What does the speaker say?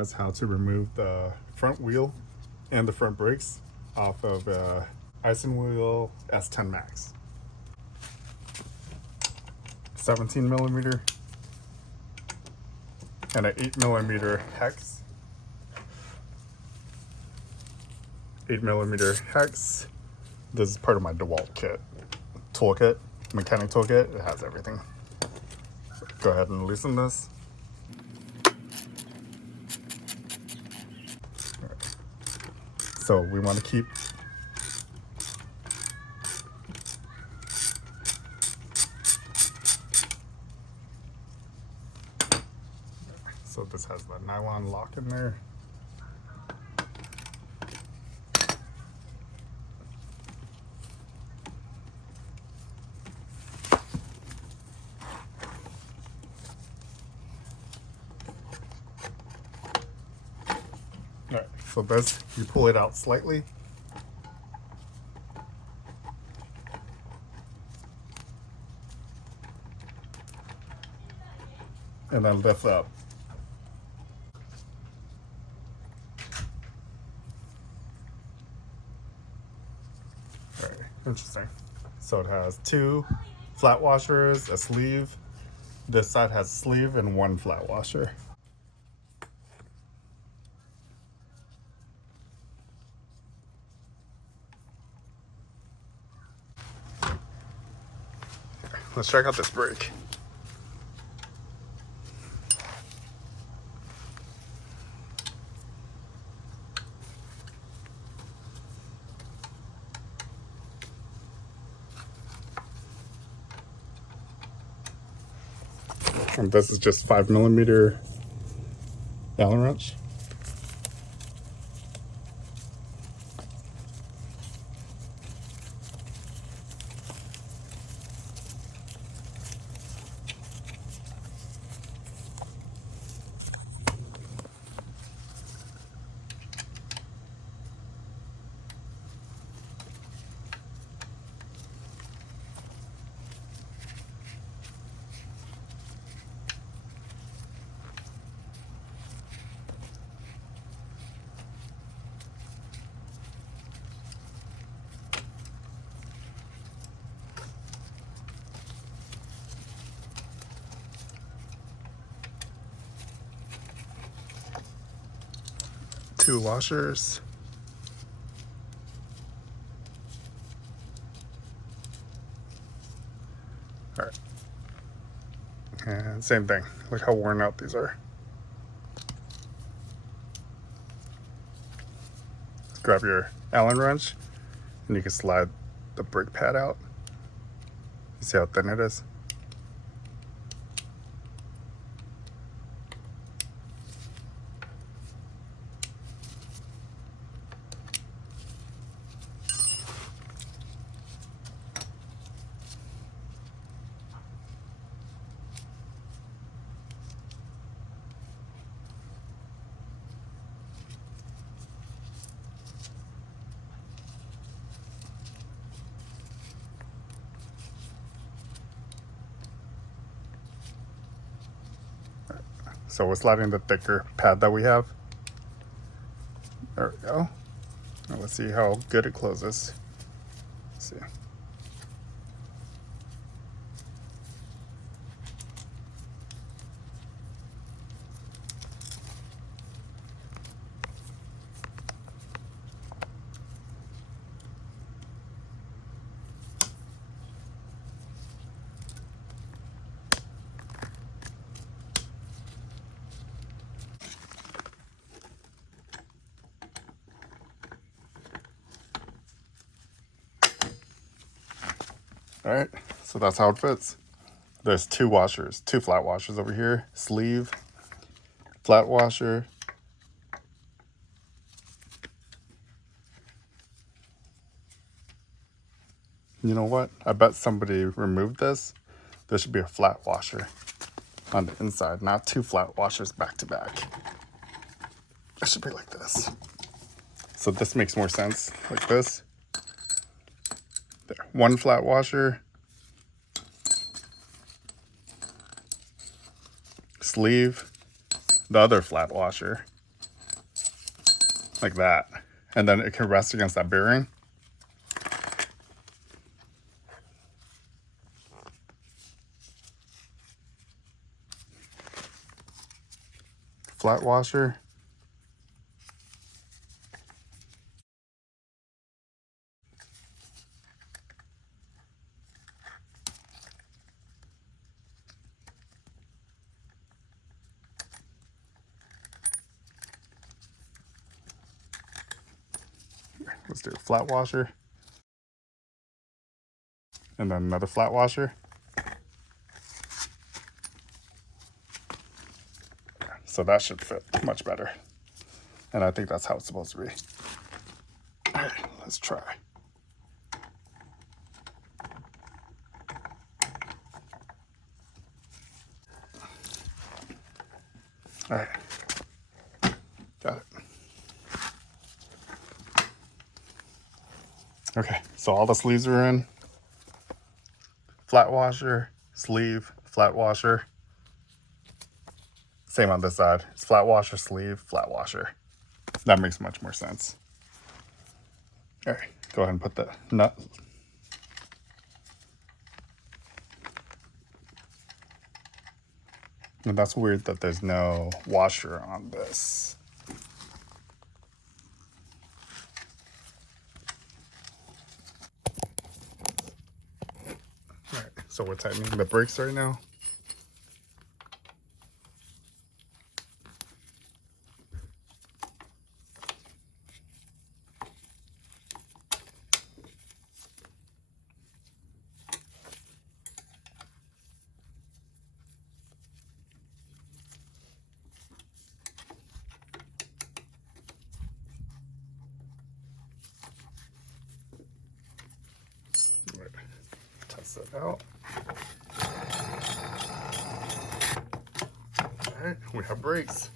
guys how to remove the front wheel and the front brakes off of Isinwheel S10 Max. 17 millimeter and an 8 millimeter hex. 8 millimeter hex. This is part of my DeWalt kit, toolkit, mechanic toolkit. It has everything. Go ahead and loosen this. So we want to keep so this has the nylon lock in there. All right, so this, you pull it out slightly. And then lift up. Very interesting. So it has 2 flat washers, a sleeve. This side has a sleeve and 1 flat washer. Let's check out this brake. And this is just 5 millimeter Allen wrench. Two washers. All right. And same thing. Look how worn out these are. Let's grab your Allen wrench and you can slide the brake pad out. You see how thin it is? So we're sliding the thicker pad that we have. There we go. Now let's see how good it closes. Let's see. All right, so that's how it fits. There's 2 washers, 2 flat washers over here, sleeve, flat washer. You know what? I bet somebody removed this. There should be a flat washer on the inside, not 2 flat washers back to back. It should be like this. So this makes more sense, like this. There, 1 flat washer, sleeve, the other flat washer, like that. And then it can rest against that bearing. Flat washer. Let's do a flat washer. And then another flat washer. So that should fit much better. And I think that's how it's supposed to be. All right, let's try. All right, got it. Okay, so all the sleeves are in. Flat washer, sleeve, flat washer. Same on this side. It's flat washer, sleeve, flat washer. That makes much more sense. All right, go ahead and put the nut. And that's weird that there's no washer on this. All right, so we're tightening the brakes right now. All right, test it out. All right, we have brakes.